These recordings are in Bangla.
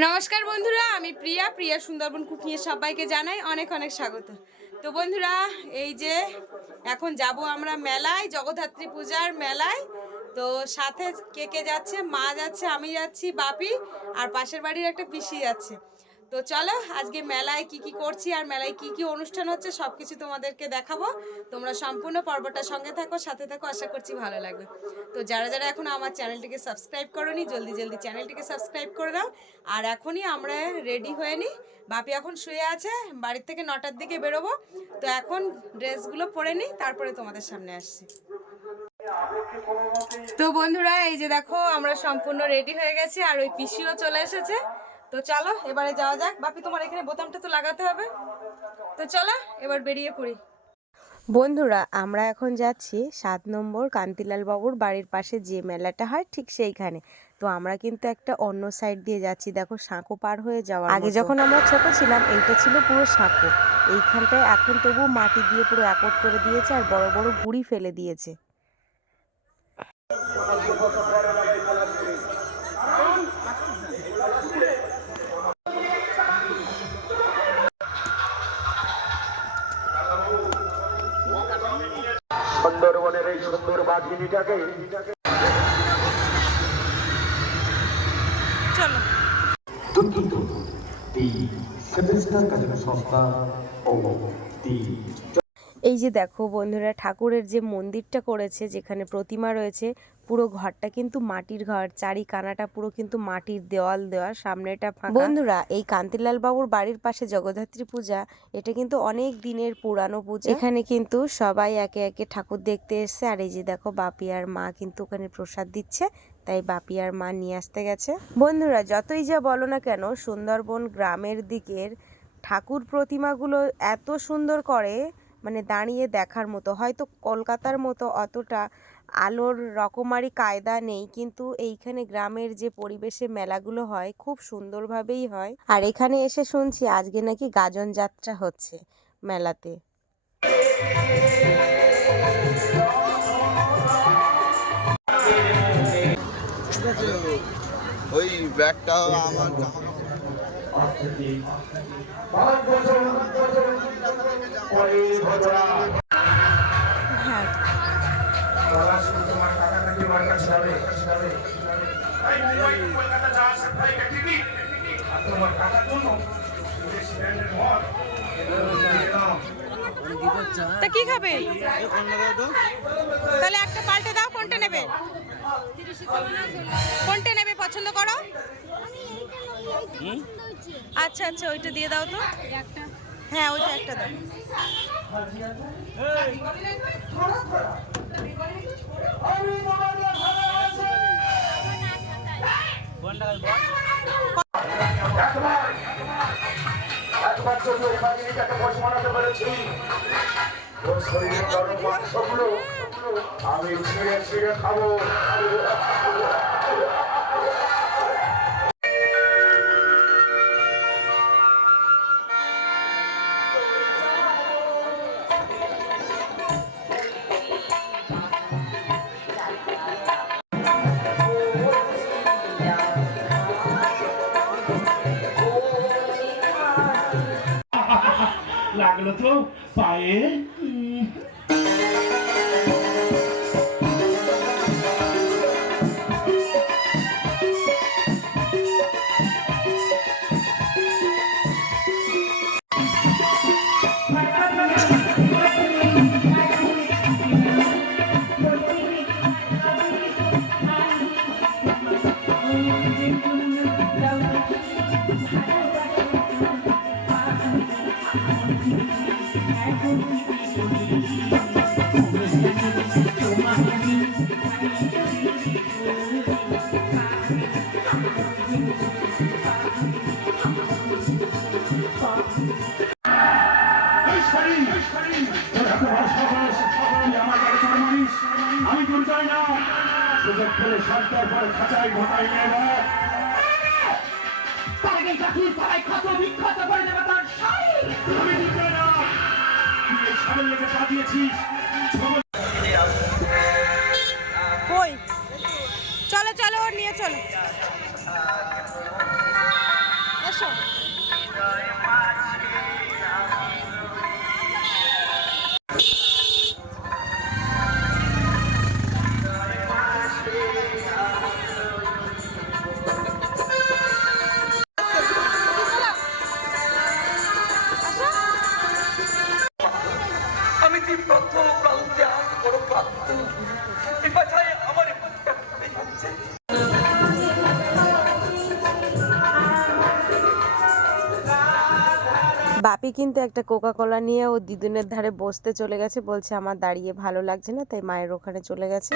নমস্কার বন্ধুরা, আমি প্রিয়া প্রিয়া সুন্দরবন কুকিংয়ে সবাইকে জানাই অনেক অনেক স্বাগত। তো বন্ধুরা, এই যে এখন যাব আমরা মেলায়, জগদ্ধাত্রী পূজার মেলায়। তো সাথে কে কে যাচ্ছে? মা যাচ্ছে, আমি যাচ্ছি, বাপি, আর পাশের বাড়ির একটা পিসি যাচ্ছে। তো চলো, আজকে মেলায় কি কি করছি আর মেলায় কি কি অনুষ্ঠান হচ্ছে সব কিছু তোমাদেরকে দেখাবো। তোমরা সম্পূর্ণ পর্বটার সঙ্গে থাকো, সাথে থাকো, আশা করছি ভালো লাগবে। তো যারা যারা এখন আমার চ্যানেলটিকে সাবস্ক্রাইব করোনি, জলদি জলদি চ্যানেলটিকে সাবস্ক্রাইব করে দাও আর এখনই আমরা রেডি হয়ে নিই। বাপি এখন শুয়ে আছে, বাড়ির থেকে নটার দিকে বেরোবো। তো এখন ড্রেসগুলো পরে নিই, তারপরে তোমাদের সামনে আসছি। তো বন্ধুরা, এই যে দেখো, আমরা সম্পূর্ণ রেডি হয়ে গেছি আর ওই পিসিও চলে এসেছে। তো চলো এবারে যাওয়া যাক। বাপি তোমার এখানে বোতামটা তো লাগাতে হবে। তো চলো এবার বেরিয়ে পড়ি। বন্ধুরা আমরা এখন যাচ্ছি সাত নম্বর কান্তিলাল বাবুর বাড়ির পাশে যে মেলাটা হয় ঠিক সেইখানে। তো আমরা কিন্তু একটা অন্য সাইড দিয়ে যাচ্ছি। দেখো সাঁকো পার হয়ে যাওয়া আগে যখন আমরা ছোট ছিলাম এইটা ছিল পুরো সাঁকো। এইখানটায় এখন তবু মাটি দিয়ে পুরো একট করে দিয়েছে আর বড় বড় গুড়ি ফেলে দিয়েছে। বাঘিনীটাকে দুঃখিত সেমিস্টার সংস্থা ও দি এই যে দেখো বন্ধুরা ঠাকুরের যে মন্দিরটা করেছে যেখানে প্রতিমা রয়েছে পুরো ঘরটা কিন্তু মাটির ঘর। চারি কানাটা পুরো কিন্তু মাটির দেওয়াল দেওয়া সামনেটা ফাঁকা। বন্ধুরা এই কান্তিলাল বাবুর বাড়ির পাশে জগদ্ধাত্রী পূজা এটা কিন্তু অনেক দিনের পুরানো পূজা। এখানে কিন্তু সবাই একে একে ঠাকুর দেখতে এসছে। আর এই যে দেখো বাপি আর মা কিন্তু ওখানে প্রসাদ দিচ্ছে তাই বাপি আর মা নিয়ে আসতে গেছে। বন্ধুরা যতই যা বলো না কেন সুন্দরবন গ্রামের দিকের ঠাকুর প্রতিমাগুলো এত সুন্দর করে মানে দাঁড়িয়ে দেখার মতো। হয়তো কলকাতার মতো অতটা আলোর রকমারি কায়দা নেই কিন্তু এইখানে গ্রামের যে পরিবেশে মেলাগুলো হয় খুব সুন্দরভাবেই হয়। আর এখানে এসে শুনছি আজকে নাকি গাজন যাত্রা হচ্ছে মেলাতে। ওই ব্যাগটা আমার হ্যাঁ তা কি খাবে? তাহলে একটা পাল্টে দাও কোনটা নেবে? কোনটা নেবে পছন্দ করো? আচ্ছা আচ্ছা ওইটা দিয়ে দাও তো। হ্যাঁ ওইটা একটা দাও। একবার যদি ওই বাঘিনীটাকে বস বানাতে পেরেছি ওর শরীরে গরম মাংসগুলো আমি ছিঁড়ে ছিঁড়ে খাব। লাগল তো? পায়ে? আমি দুর্জয় না। সুযোগ পেলে সরকার পরে খাঁচাই ঢোকাই নেব তাকে জাতির পাড়ায় ক্ষত বিক্ষত করে দেবে তার শাড়ি। আমি দুর্জয় না। সামনে লেগে পা দিয়েছিস। কই? চলো চলো ওর নিয়ে চলো। বড় বাপি কিন্তু একটা কোকা কোলা নিয়ে ও দিদুনের ধারে বসতে চলে গেছে, বলছে আমার দাঁড়িয়ে ভালো লাগছে না, তাই মায়ের ওখানে চলে গেছে।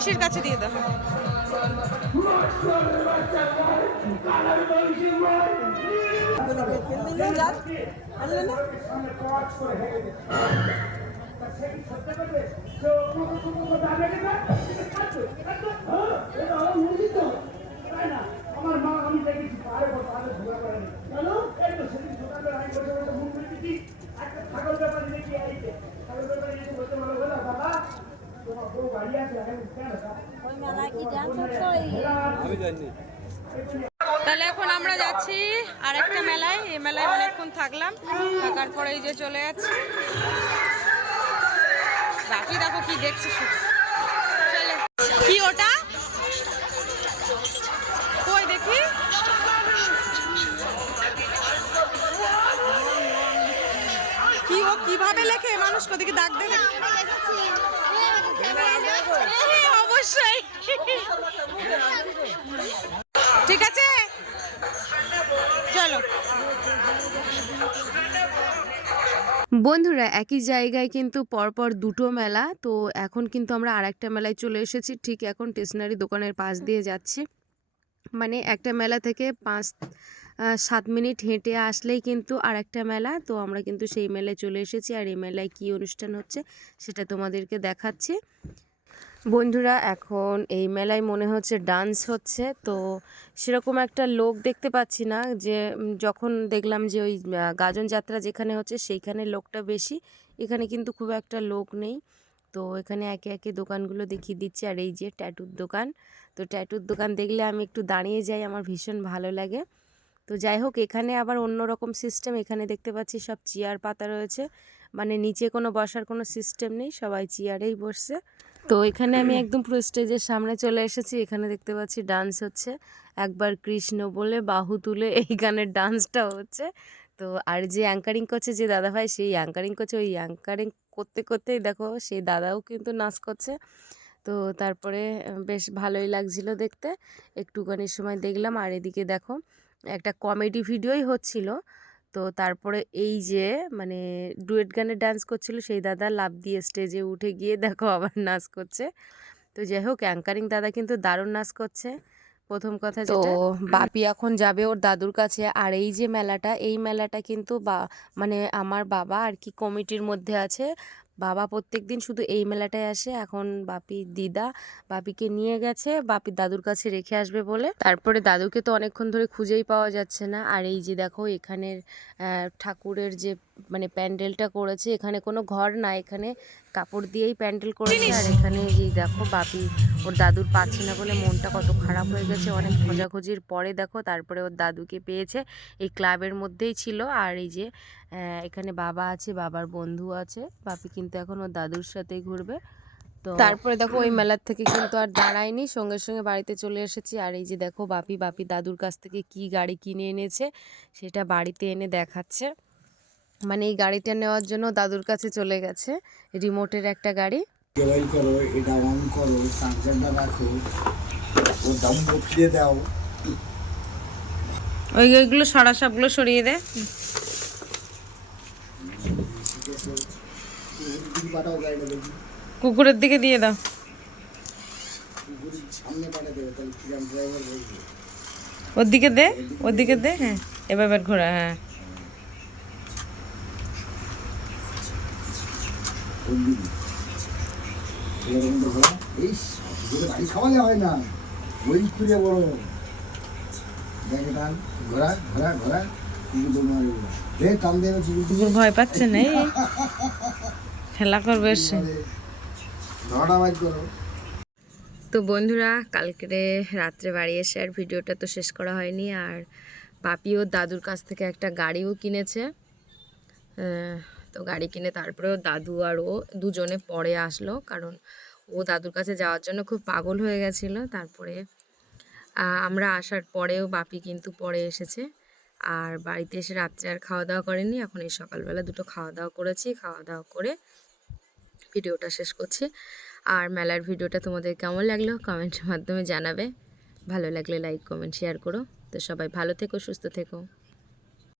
পিসির কাছে দিয়ে দেওয়া আমার মা আমি দেখেছি পারে পারে ধোয়া করেনি কেন এই তো সেদিন সকালে আমি বসে বসে মুখ দেখেছি একটা ছাগল ব্যাপারে দেখি আইছে ছাগল ব্যাপারে এসে বলতে বলো বলো বাবা তোমার বউ গাড়ি আছে এখন কেন ওই মেলায় কি ডান্স হচ্ছে তাহলে এখন আমরা যাচ্ছি আর একটা মেলায় এই মেলায় অনেকক্ষণ থাকলাম থাকার পরে এই যে চলে যাচ্ছে। বাকি দেখো কি দেখছি শুধু। কি ওটা? কই দেখি? কি ও কীভাবে লেখে? মানুষ কদিকে দাগ দেবে? হ্যাঁ, অবশ্যই। ঠিক আছে? বন্ধুরা, একই জায়গায় কিন্তু পরপর দুটো মেলা, তো এখন কিন্তু আমরা আরেকটা মেলায় চলে এসেছি। ঠিক এখন স্টেশনারি দোকানের পাশ দিয়ে যাচ্ছি। মানে একটা মেলা থেকে পাঁচ সাত মিনিট হেঁটে আসলেই কিন্তু আরেকটা মেলা, তো আমরা কিন্তু সেই মেলায় চলে এসেছি। আর এই মেলায় কী অনুষ্ঠান হচ্ছে, সেটা তোমাদেরকে দেখাচ্ছি। বন্ধুরা, এখন এই মেলায় মনে হচ্ছে ডান্স হচ্ছে। তো সেরকম একটা লোক দেখতে পাচ্ছি না যে যখন দেখলাম যে ওই গাজন যাত্রা যেখানে হচ্ছে সেইখানে লোকটা বেশি। এখানে কিন্তু খুব একটা লোক নেই। তো এখানে একে একে দোকানগুলো দেখিয়ে দিচ্ছে। আর এই যে ট্যাটুর দোকান। তো ট্যাটুর দোকান দেখলে আমি একটু দাঁড়িয়ে যাই, আমার ভীষণ ভালো লাগে। তো যাই হোক, এখানে আবার অন্য রকম সিস্টেম এখানে দেখতে পাচ্ছি সব চেয়ার পাতা রয়েছে। মানে নিচে কোনো বসার কোনো সিস্টেম নেই। সবাই চেয়ারেই বসছে। তো এখানে আমি একদম পুরো স্টেজের সামনে চলে এসেছি। এখানে দেখতে পাচ্ছি ডান্স হচ্ছে। একবার কৃষ্ণ বলে বাহু তুলে এই গানের ডান্সটা হচ্ছে। তো আর যে অ্যাঙ্কারিং করছে যে দাদাভাই, সেই অ্যাঙ্কারিং করছে। ওই অ্যাঙ্কারিং করতে করতেই দেখো সেই দাদাও কিন্তু নাচ করছে। তো তারপরে বেশ ভালোই লাগছিল দেখতে। একটুখানি সময় দেখলাম। আর এদিকে দেখো, একটা কমেডি ভিডিওই হচ্ছিল। তো তারপরে এই যে মানে ডুয়েট গানে ডান্স করছিল সেই দাদা লাভ দিয়ে স্টেজে উঠে গিয়ে দেখো আবার নাচ করছে। তো যাই হোক অ্যাঙ্কারিং দাদা কিন্তু দারুণ নাচ করছে। প্রথম কথা তো বাপি এখন যাবে ওর দাদুর কাছে। আর এই যে মেলাটা এই মেলাটা কিন্তু বা মানে আমার বাবা আর কি কমিটির মধ্যে আছে। বাবা প্রত্যেক দিন শুধু এই মেলাটায় আসে। এখন বাপি দিদা, বাপিকে নিয়ে গেছে। বাপি দাদুর কাছে রেখে আসবে বলে। তারপরে দাদুকে তো অনেকক্ষণ ধরে খুঁজেই পাওয়া যাচ্ছে না। আর এই যে দেখো, এখানের ঠাকুরের যে মানে প্যান্ডেলটা করেছে এখানে কোনো ঘর না এখানে কাপড় দিয়েই প্যান্ডেল করেছে। আর এখানে এই দেখো বাপি ওর দাদুর পাচ্ছে না বলে মনটা কত খারাপ হয়ে গেছে। অনেক খোঁজাখুঁজির পরে দেখো তারপরে ওর দাদুকে পেয়েছে। এই ক্লাবের মধ্যেই ছিল। আর এই যে এখানে বাবা আছে বাবার বন্ধু আছে। বাপি কিন্তু এখন ওর দাদুর সাথেই ঘুরবে। তো তারপরে দেখো ওই মেলার থেকে কিন্তু আর দাঁড়ায়নি। সঙ্গে সঙ্গে বাড়িতে চলে এসেছি। আর এই যে দেখো বাপি বাপি দাদুর কাছ থেকে কি গাড়ি কিনে এনেছে সেটা বাড়িতে এনে দেখাচ্ছে। মানে এই গাড়িটা নেওয়ার জন্য দাদুর কাছে চলে গেছে রিমোটের একটা গাড়ি। জবাই করো এটা অন করো চার্জারটা রাখো ওর দাম বসিয়ে দাও। ওই ওইগুলো সরা সবগুলো সরিয়ে দে। কুকুরের দিকে দিয়ে দাও। ওর দিকে দে ওর দিকে দে হ্যাঁ এবার এবার ঘোরা হ্যাঁ কোন দিদি তো ভয় পাচ্ছে খেলা করবে তো বন্ধুরা কালকে রাত্রে বাড়ি এসে আর ভিডিওটা তো শেষ করা হয়নি, আর পাপিও দাদুর কাছ থেকে একটা গাড়িও কিনেছে। তো গাড়ি কিনে তারপরেও দাদু আর ও দুজনে পরে আসলো। কারণ ও দাদুর কাছে যাওয়ার জন্য খুব পাগল হয়ে গেছিল। তারপরে আমরা আসার পরেও বাপি কিন্তু পরে এসেছে। আর বাড়িতে এসে রাত্রে আর খাওয়া দাওয়া করেনি। এখন এই সকালবেলা দুটো খাওয়া দাওয়া করেছি। খাওয়া দাওয়া করে ভিডিওটা শেষ করছি। আর মেলার ভিডিওটা তোমাদের কেমন লাগল কমেন্টের মাধ্যমে জানাবে। ভালো লাগলে লাইক, কমেন্ট, শেয়ার করো। তো সবাই ভালো থেকো, সুস্থ থেকো।